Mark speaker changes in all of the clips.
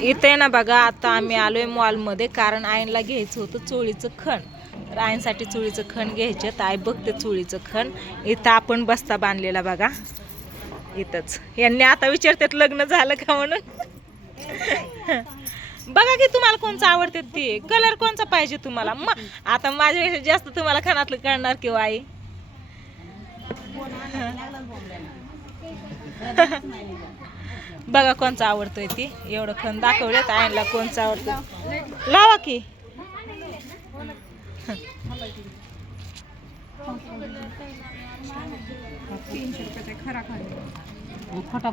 Speaker 1: इथे ना बघा आता आम्ही आलोय मॉलमध्ये. कारण आईनला घ्यायचं होतं चोळीचं खण. तर आईंसाठी चोळीचं खण घ्यायचे तर आई बघते चोळीचं खण. इथं आपण बस्ता बांधलेला बघा. इथंच. यांनी आता विचारतात लग्न झालं का म्हणून? बघा की तुम्हाला कोणचं आवडते ते. कलर कोणचा पाहिजे तुम्हाला? मग आता माझ्यापेक्षा जास्त तुम्हाला खणातलं कळणार किंवा हो, आई? बघा कोणचं आवडतोय ती. एवढं खण दाखवलेत आईला कोणचं आवडतं लावा की.
Speaker 2: खोटा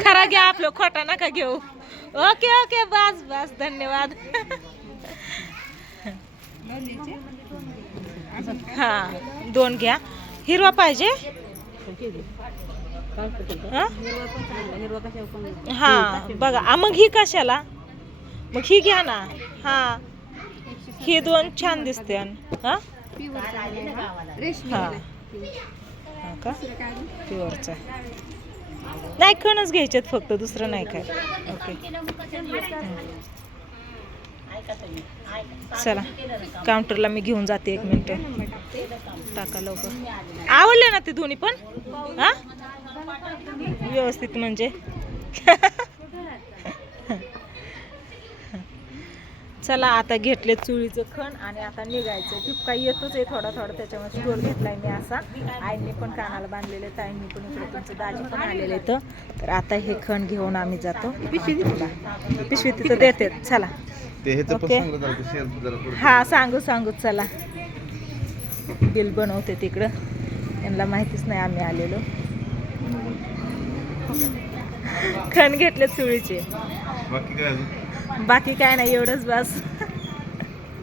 Speaker 1: खरा घ्या आपलं खोटा नका घेऊ. ओके ओके बस बस धन्यवाद. हा दोन घ्या. हिरवा पाहिजे? हा? बघा. मग ही कशाला? मग ही घ्या ना. हा. ही दोन छान दिसते आणि. हा? का? प्युअरचा नाही खणच घ्यायच्यात फक्त दुसरं नाही काय. ओके चला. काउंटरला मी घेऊन जाते एक मिनिट. टाका लवकर. आवडले ना ते दोन्ही पण? हा? व्यवस्थित म्हणजे. चला आता घेतले चुळीचं खण आणि आता निघायचं. टिपका येतोच आहे थोडा थोडा त्याच्यामुळे स्टोर घेतलाय मी असा. आईने पण कानाला बांधलेले ताईंनी पण इकडे तुमचं दाजी पण आलेले इथं. तर आता हे खण घेऊन आम्ही जातो. पिशवी तिथं देते. चला. ओके. हा सांगू सांगू चला. बिल बनवते तिकडं. त्यांना माहितीच नाही आम्ही आलेलो. खण घेतले चुळीचे.
Speaker 3: बाकी काय अजून?
Speaker 1: बाकी काय नाही एवढंच बस.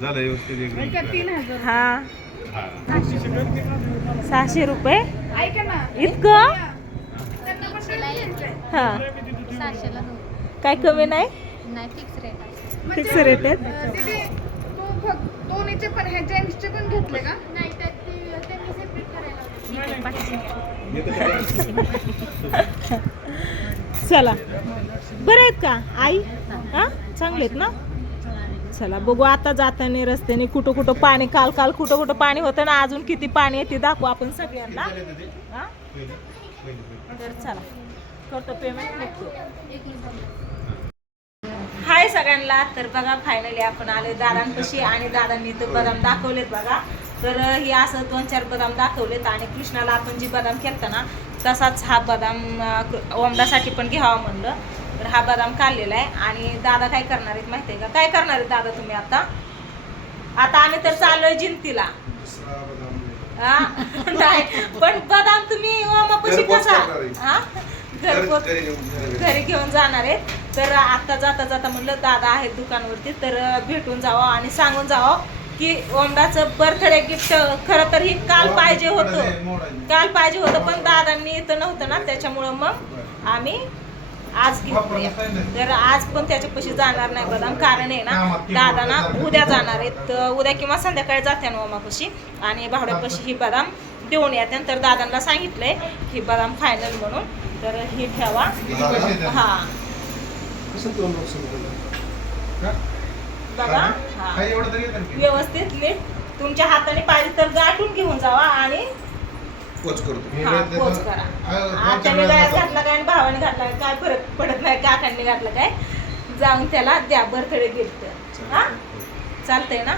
Speaker 3: झालं व्यवस्थित एकदम
Speaker 1: हा
Speaker 3: हा.
Speaker 1: सहाशे रुपये?
Speaker 4: ऐका ना.
Speaker 1: इतकं?
Speaker 4: त्यांना पण
Speaker 1: हा. काय कमी नाही?
Speaker 2: नाही फिक्स रेट
Speaker 1: फिक्स रेट आहेत
Speaker 4: अं, दीदी तू फक्त दोन्हीचे पण ह्या जेंट्सचे पण घेतले का?
Speaker 2: नाही तर ते त्यांनी सेपरेट करायला
Speaker 1: चला. बरं आहेत का आई? हा? चांगले आहेत ना? चला बघू आता जाताना रस्त्याने कुठं कुठं पाणी काल काल कुठं कुठं पाणी होतं ना अजून किती पाणी आहे ते दाखवू आपण सगळ्यांना. हा? तर चला करतो पेमेंट निघतो सगळ्यांना. तर बघा फायनली आपण आले दादांपाशी आणि दादांनी तर बदाम दाखवलेत बघा. तर हे असं दोन चार बदाम दाखवलेत आणि कृष्णाला आपण जी बदाम केलता ना तसाच हा बदाम ओमडासाठी पण घ्यावा म्हणलं. तर हा बदाम काढलेला आहे. आणि दादा काय करणार आहेत माहिती आहे का? काय करणार आहेत दादा तुम्ही आता? आता आम्ही तर चाललोय जिंतीला हा? नाही. पण बदाम तुम्ही ओमापाशी कसा. हा? घरपोच
Speaker 3: घरी घेऊन घरी.
Speaker 1: घरी घेऊन जाणार आहे तर आता जाता जाता म्हणलं दादा आहेत दुकानावरती तर भेटून जावं आणि सांगून जावं की ओमडाचं बर्थडे गिफ्ट खरं तर ही काल पाहिजे होतं. काल पाहिजे होतं पण दादांनी इथं नव्हतं ना त्याच्यामुळं मग आम्ही आज घेतलं तर आज पण त्याच्यापाशी जाणार नाही बदाम कारण आहे ना दादा ना उद्या जाणार आहेत. तर उद्या किंवा संध्याकाळी जाते ना ओमापाशी. आणि भावड्यापाशी ही बदाम देऊन येते तर दादांना सांगितलंय ही बदाम फायनल म्हणून. तर ही ठेवा. हा. बघा हा?
Speaker 3: काही एवढं तरी येतं ना की?
Speaker 1: व्यवस्थित नीट. तुमच्या हाताने पाहिजे तर गाठून घेऊन जावा आणि
Speaker 3: कोच करतो.
Speaker 1: हा पोच करा. आत्याने गळ्यात घातला काय आणि भावाने घातला काय? काय फरक पडत नाही? काकांनी घातलं काय? जाऊन त्याला द्या बर्थडे गिफ्ट हा? चालतंय ना?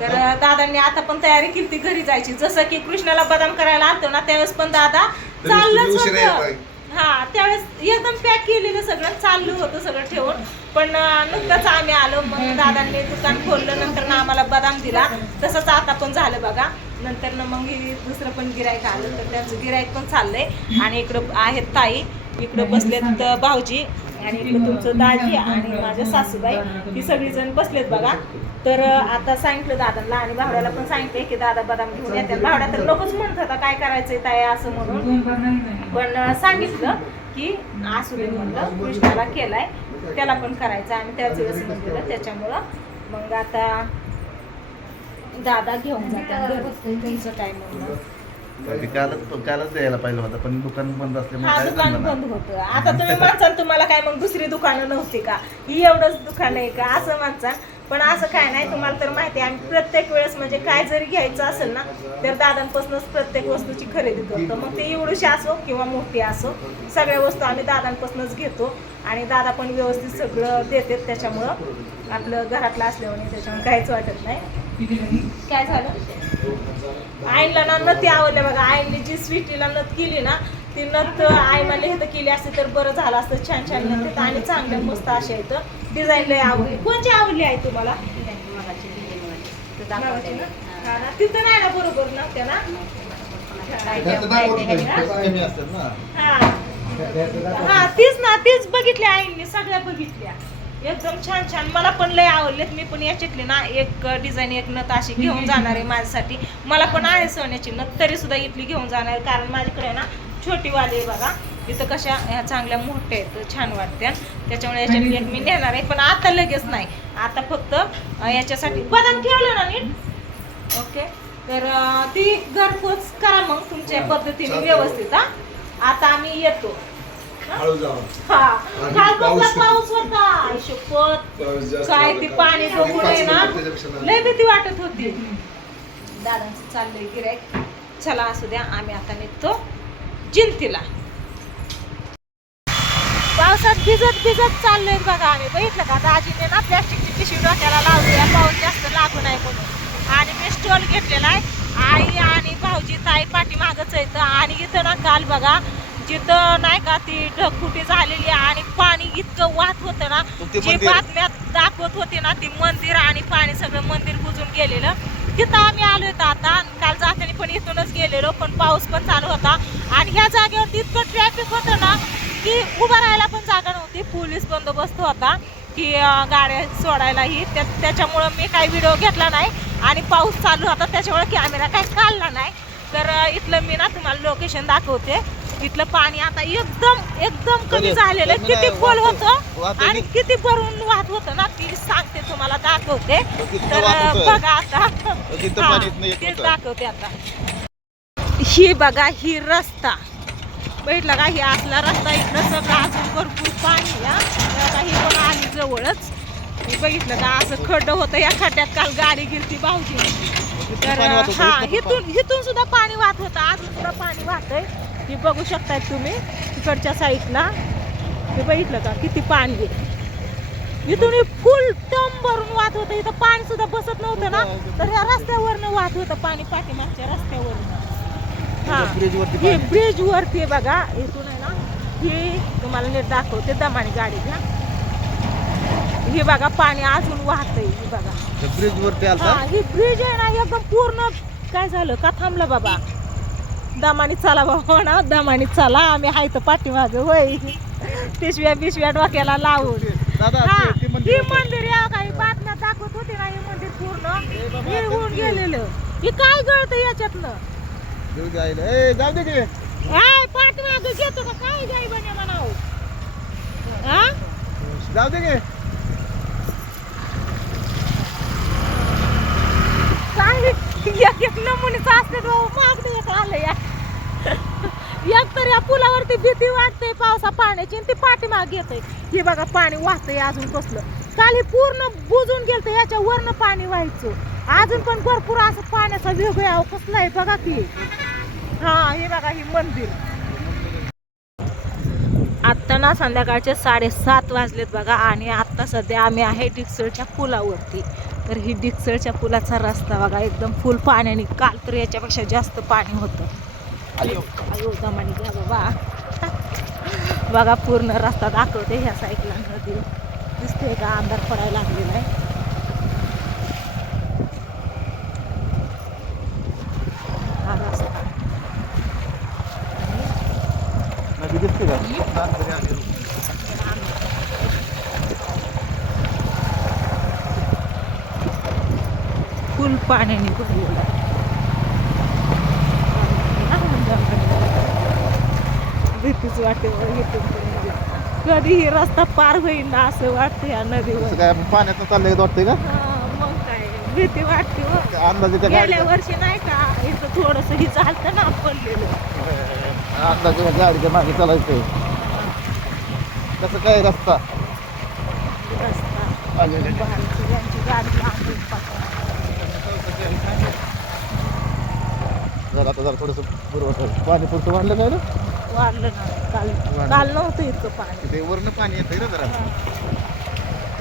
Speaker 1: तर दादांनी आता पण तयारी केली ती घरी जायची. जसं की कृष्णाला बदाम करायला आलतो ना त्यावेळेस पण दादा
Speaker 3: तरी
Speaker 1: चाललंच
Speaker 3: उशिरा येत
Speaker 1: होतं.
Speaker 3: आहे.
Speaker 1: हा त्यावेळेस एकदम पॅक केलेलं सगळं चाललं होतं सगळं ठेवून. पण नुकतंच आम्ही आलो मग दादांनी दुकान खोललं नंतर ना आम्हाला बदाम दिला. तसंच आता पण झालं बघा. नंतर ना मग दुसरं पण गिरायक आलं तर त्यांचं गिरायक पण चाललंय. आणि इकडं आहेत ताई इकडं बसलेत भाऊजी. आणि इकडं तुमचं दाजी आणि माझ्या सासूबाई ही सगळीजण बसलेत बघा. तर आता सांगितलं दादांना आणि भावड्याला पण सांगितलंय की दादा बदाम घेऊन येतात भावड्या तर नकोच म्हणत होता काय करायचंय ताई असं म्हणून. पण सांगितलं की असू दे म्हणलं कृष्णाला केलाय त्याला पण करायचं आणि त्याच वेळेस म्हणलं त्याच्यामुळं मग आता दादा घेऊन जातात. तुमचं काय म्हणणं?
Speaker 5: कालच कालच द्यायला पाहिजे होता पण दुकान बंद असल्यामुळे
Speaker 1: हा
Speaker 5: काय
Speaker 1: दुकान
Speaker 5: जमलं
Speaker 1: बंद होतं. आता तुम्ही म्हणसाल तुम्हाला काय मग दुसरी दुकानं नव्हती का? ही एवढंच दुकान आहे का? असं म्हणसाल. पण असं काय नाही तुम्हाला तर माहिती आहे आम्ही प्रत्येक वेळेस म्हणजे काय जरी घ्यायचं असेल ना तर दादांपासूनच प्रत्येक वस्तूची खरेदी करतो. मग ते एवढीशी असो किंवा मोठी असो सगळ्या वस्तू आम्ही दादांपासूनच घेतो. आणि दादा पण व्यवस्थित सगळं देतात त्याच्यामुळं आपलं घरातलं असल्यामुळे त्याच्यामुळे काहीच वाटत नाही. काय झालं? आईला ना नती आवडल्या बघा. आईने जी स्वीटीला नथ केली ना ती नथ आई मला हे केली असती तर बरं झालं असतं. छान छान आहेत आणि चांगल्या मस्त अशा आहेत. डिझाईन लय आवडली. कोणची आवडली आहे तुम्हाला? तिथं नाही ना बरोबर ना त्या ना
Speaker 5: कमी असतात ना.
Speaker 1: हा. हा तीच ना तीच बघितली आईने. सगळ्या बघितल्या. एकदम छान छान. मला पण लय आवडलेत. मी पण याच्यातली ना एक डिझाईन एक नथ अशी घेऊन जाणार आहे माझ्यासाठी. मला पण आहे सोन्याची नथ तरी सुद्धा इथली घेऊन जाणार आहे. कारण माझ्याकडे ना छोटी वाली आहे बघा. इथं कशा ह्या चांगल्या मोठ्या आहेत छान वाटत्या. त्याच्यामुळे याच्यातली एक मी नेणार आहे. पण आता लगेच नाही. आता फक्त याच्यासाठी बदाम ठेवलं ना नीट? ओके. तर ती घरपोच करा मग तुमच्या पद्धतीने व्यवस्थित हा. आता आम्ही येतो. हा? काल कसला पाऊस होता. काय ती? पाणी बघून आहे ना. लय भीती वाटत होती. दादांचं चाललंय गिरायक चला असू द्या आम्ही आता निघतो जिंतीला. पावसात भिजत भिजत चाललोय बघा आम्ही. बघितलं का? दाजीने ना प्लॅस्टिकची पिशवी डोक्याला लावली आहे. पाऊस जास्त लागू नये म्हणून. आणि मी स्टॉल घेतलेला आहे. आई आणि भाऊजी ताई पाठीमागच आहेत. आणि इथं ना काल बघा जिथं नाही का ती ढगफुटी झालेली आणि पाणी इतकं वाहत होतं ना
Speaker 5: ते
Speaker 1: जी
Speaker 5: मंदिर.
Speaker 1: बातम्यात दाखवत होती ना ती मंदिर आणि पाणी सगळं मंदिर बुजून गेलेलं. तिथं आम्ही आलो होतो आता काल जाताना पण इथूनच गेलेलो पण पाऊस पण चालू होता. आणि ह्या जागेवर इतकं ट्रॅफिक होतं ना की उभं राहायला पण जागा नव्हती. पोलीस बंदोबस्त होता की अं, गाड्या सोडायलाही. त्या त्याच्यामुळं मी काही व्हिडिओ घेतला नाही. आणि पाऊस चालू होता त्याच्यामुळे कॅमेरा काही काढला नाही. तर अं, इथलं मी ना तुम्हाला लोकेशन दाखवते. इथलं पाणी आता एकदम एकदम कमी झालेलं आहे. किती खोल होतं आणि किती भरून वाहत होतं ना ती सांगते तुम्हाला दाखवते. तर
Speaker 5: वाहत होतं?
Speaker 1: बघा आता.
Speaker 5: किती
Speaker 1: हा,
Speaker 5: पाणी इथनं येत
Speaker 1: तेच
Speaker 5: होतं?
Speaker 1: दाखवते आता. ही बघा ही रस्ता. बघितला का? ही असला रस्ता इथलं सगळं अजून भरपूर पाणी हा. तर आता ही पण आली जवळच. हे बघितलं का? असं खड्ड होतं या खड्ड्यात. काल गाडी गेली भाऊजी तर
Speaker 5: पाणी वाहत होतं,
Speaker 1: हा
Speaker 5: इथनं पण
Speaker 1: इथून इथून सुद्धा पाणी वाहत होतं. अजून सुद्धा पाणी वाहतंय. हे बघू शकताय तुम्ही तिकडच्या साईडला. हे बघितलं का? किती पाणी आहे. इथून फुल टम भरून वाहत होतं. इथं पाणी सुद्धा बसत नव्हतं ना. तर या रस्त्यावरनं वाहत होतं पाणी पाठीमागच्या रस्त्यावरनं. हा हे. ब्रिज वरती आहे बघा. इथून आहे ना. ही तुम्हाला नीट दाखवते. दमाने गाडी घ्या. हे बघा पाणी अजून वाहतंय. हे बघा. हा
Speaker 5: आलता?
Speaker 1: ही ब्रिज आहे ना एकदम पूर्ण काय झालं? का थांबला बाबा? दमानी चला बाबा ना दमानी चला आम्ही हाय तर पाठीमाग होय. पिशव्या पिशव्या डोक्याला लावून. हा
Speaker 5: मंदिर
Speaker 1: या काही बातम्या दाखवत होते ना हे मंदिर पूर्ण. हे होऊन गेलेलं. हे काय गळतं याच्यातलं
Speaker 5: जाऊ दे
Speaker 1: पाठीमाग घेतो का? काय गाई बने म्हणाव? हा?
Speaker 5: जाऊ दे की.
Speaker 1: काय एक एक नमुनीचं असते तो मागणी एक आलं या एक तर या पुलावरती भीती वाटते पावसा पाण्याची आणि ती पाठीमाग येते. हे बघा पाणी वाहतंय अजून कसलं. काल हे पूर्ण बुजून गेलं याच्या वरनं पाणी व्हायचं. अजून पण भरपूर असं पाण्याचा वेगळा कसला आहे बघा की. हा हे बघा हे मंदिर. आत्ता ना संध्याकाळचे साडेसात वाजलेत बघा आणि आत्ता सध्या आम्ही आहे डिक्सळच्या पुलावरती. तर ही डिक्सळच्या पुलाचा रस्ता बघा एकदम फुल पाण्याने काल तर याच्यापेक्षा जास्त पाणी होतं. अयो अयो घ्या बाबा. बघा पूर्ण रस्ता दाखवते ह्या साईडला. नदी दिसते का? अंधार पडायला लागलेला आहे.
Speaker 5: दिसते का?
Speaker 1: फुल पाण्याने भरलेलं भीतीच वाटते बरं इथून पण म्हणजे. कधी ही रस्ता पार होईल ना असं वाटतं या नदीवर.
Speaker 5: काय आपण पाण्यात चाललंय वाटतंय का?
Speaker 1: हा, मग काय भीती वाटते हो.
Speaker 5: अंदाजे त्या
Speaker 1: गेल्या
Speaker 5: गाडीच्या
Speaker 1: वर्षी नाही का इथं थोडस ही झालं ना पडलेलं.
Speaker 5: अंदाजे त्या गाडीच्या मागे चालायचंय. कसं काय रस्ता?
Speaker 1: यांची गाडी.
Speaker 5: जरा आता जरा थोडंसं बरोबर पाणी पुरतं वाढलं काय ना
Speaker 1: वाढलं ना काल
Speaker 5: वाढलं.
Speaker 1: काल नव्हतं इतकं पाणी.
Speaker 5: वरनं पाणी ना जरा.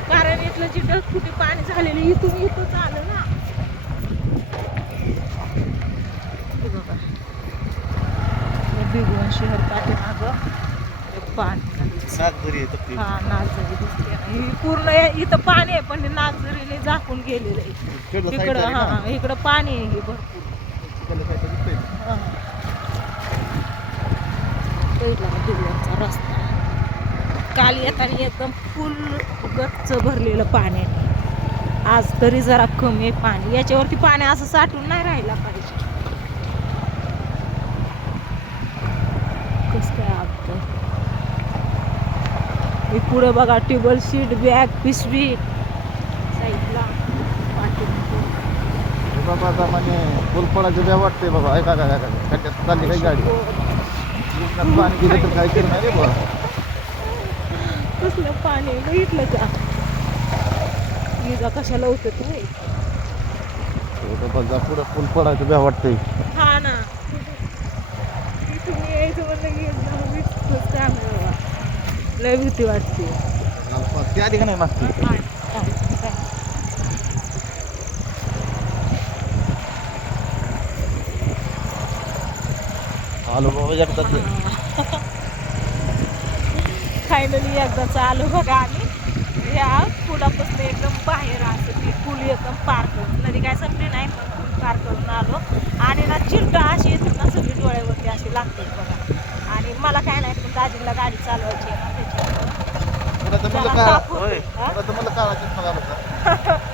Speaker 1: कारण इथलं जी ढगफुटी पाणी झालेली इथून इथून आलं ना. हे बघा. हे बिगवण शहर पाठीमागं पाणी.
Speaker 5: नागझरी
Speaker 1: हा दिसते ना. ही पूर्ण इथं पाणी आहे पण हे नागझरीने झाकून गेलेलं आहे. इकडं. हा इकडं पाणी आहे हे भरपूर. हा. साईडला बिगवणचा रस्ता काल येताना एकदम फुल गच्च भरलेलं पाण्याने आज तरी जरा कमी आहे पाणी याच्यावरती पाणी असं साठून नाही राहिला पाहिजे कस काय आपलं पुढं बघा टेबल शीट बॅग पिशवी साईडला
Speaker 5: बाबा आता म्हणजे फुलफळाचं द्या वाटतंय बाबा ऐका काय काय चालली काही गाडी पाणी गेलं तर काय केलं नाही रे बाबा
Speaker 1: कसलं पाणी आहे, बघितलं का विजा कशाला होत होय
Speaker 5: बाबा पुढं फुल पडायचं द्या वाटतंय
Speaker 1: हा। ना। इथून यायचं म्हणलं की एकदम रिस्कच काम आहे बाबा लय भीती वाटते
Speaker 5: ते आधी का नाही मागती आलो बाबा एकदाच
Speaker 1: फायनली एकदाच आलो बघा आम्ही. या पुलापासून एकदम बाहेर असं ती पूल एकदम पार करून. नदी काय संपली नाही पण पूल पार करून आलो. आणि ना चिरटा अशी येतात ना सगळी डोळ्यावरती अशी लागते बघा. आणि मला काय नाही पण दाजीला गाडी चालवायची.
Speaker 5: होय.
Speaker 1: हा?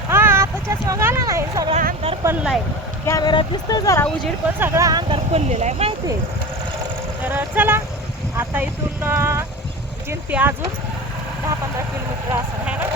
Speaker 1: हा आता चष्मा घाला नाही. सगळा अंधार पडलाय. कॅमेरात दिसतो जरा उजेड पण सगळा अंधार पडलेला आहे माहिती आहे. तर चला आता इथून जिंती अजून दहा पंधरा किलोमीटर असं आहे ना?